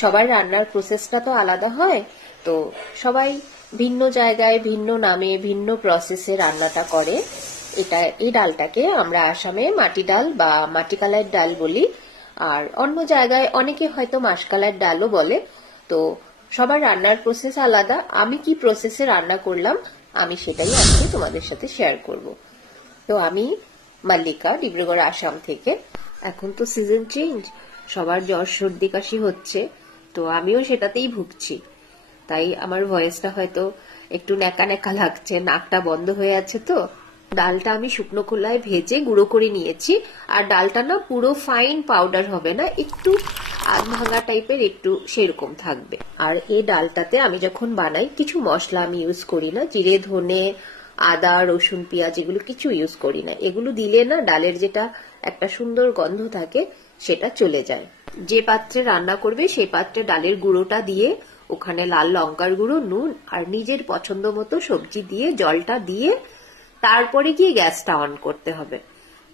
সবার রান্নার প্রসেসটা তো আলাদা হয়, তো সবাই ভিন্ন জায়গায় ভিন্ন নামে ভিন্ন প্রসেসে রান্নাটা করে। এই ডালটাকে আমরা আসামে মাটি ডাল বা মাটি কালার ডাল বলি, আর অন্য জায়গায় অনেকে হয়তো মাসকালার ডালও বলে। তো সবার রান্নার প্রসেস আলাদা। আমি কি প্রসেসে রান্না করলাম আমি সেটাই আজকে তোমাদের সাথে শেয়ার করব। তো আমি মাল্লিকা, ডিব্রুগড়, আসাম থেকে। এখন তো সিজন চেঞ্জ, সবার জ্বর সর্দি কাশি হচ্ছে, তো আমিও সেটাতেই ভুগছি। তাই আমার ভয়েসটা হয়তো একটু ন্যাকা ন্যাকা লাগছে, নাকটা বন্ধ হয়ে আছে। তো ডালটা আমি শুকনো খোলায় ভেজে গুঁড়ো করে নিয়েছি। আর ডালটা না পুরো ফাইন পাউডার হবে না, একটু আধ ভাঙা টাইপের, একটু সেরকম থাকবে। আর এই ডালটাতে আমি যখন বানাই কিছু মশলা আমি ইউজ করি না, জিরে ধনে আদা রসুন পেঁয়াজ এগুলো কিছু ইউজ করি না। এগুলো দিলে না ডালের যেটা একটা সুন্দর গন্ধ থাকে সেটা চলে যায়। যে পাত্রে রান্না করবে সেই পাত্রে ডালের গুঁড়োটা দিয়ে ওখানে লাল লঙ্কার গুঁড়ো, নুন আর নিজের পছন্দ মতো সবজি দিয়ে জলটা দিয়ে তারপরে গিয়ে গ্যাসটা অন করতে হবে।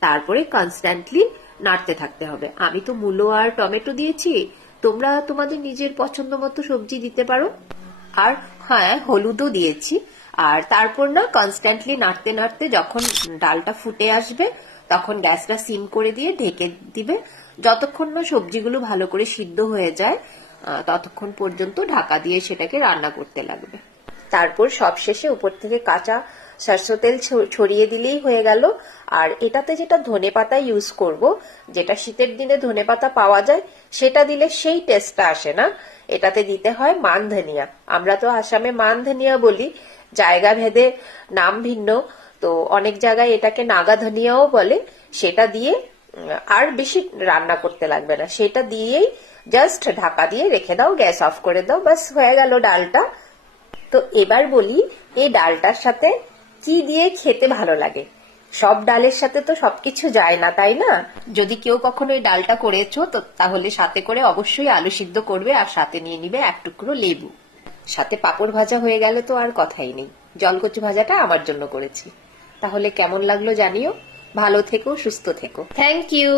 তারপরে কনস্ট্যান্টলি নাড়তে থাকতে হবে। আমি তো মূলো আর টমেটো দিয়েছি, তোমরা তোমাদের নিজের পছন্দ মতো সবজি দিতে পারো। আর হ্যাঁ, হলুদও দিয়েছি। আর তারপর না কনস্ট্যান্টলি নাড়তে নাড়তে যখন ডালটা ফুটে আসবে তখন গ্যাসটা সিম করে দিয়ে ঢেকে দিবে। যতক্ষণ না সবজিগুলো ভালো করে সিদ্ধ হয়ে যায় ততক্ষণ পর্যন্ত ঢাকা দিয়ে সেটাকে রান্না করতে লাগবে। তারপর সবশেষে উপর থেকে কাঁচা সরষে তেল ছড়িয়ে দিলেই হয়ে গেল। আর এটাতে যেটা ধনেপাতা ইউজ করব, যেটা শীতের দিনে ধনেপাতা পাওয়া যায়, সেটা দিলে সেই টেস্টটা আসে না। এটাতে দিতে হয় মান ধনিয়া। আমরা তো আসামে মান ধনিয়া বলি, জায়গা ভেদে নাম ভিন্ন। তো অনেক জায়গায় এটাকে নাগা ধনিয়াও বলে। সেটা দিয়ে আর বেশি রান্না করতে লাগবে না, সেটা দিয়েই জাস্ট ঢাকা দিয়ে রেখে দাও, গ্যাস অফ করে দাও, বাস হয়ে গেল ডালটা। তো এবার বলি এই ডালটার সাথে কি দিয়ে খেতে ভালো লাগে। সব ডালের সাথে তো সবকিছু যায় না, তাই না? যদি কেউ কখনো এই ডালটা করেছো তো তাহলে সাথে করে অবশ্যই আলু সিদ্ধ করবে, আর সাথে নিয়ে নিবে এক টুকরো লেবু। সাথে পাঁপড় ভাজা হয়ে গেলে তো আর কথাই নেই। জলকচু ভাজাটা আমার জন্য করেছি। তাহলে কেমন লাগলো জানিও। ভালো থেকো, সুস্থ থেকো। Thank you.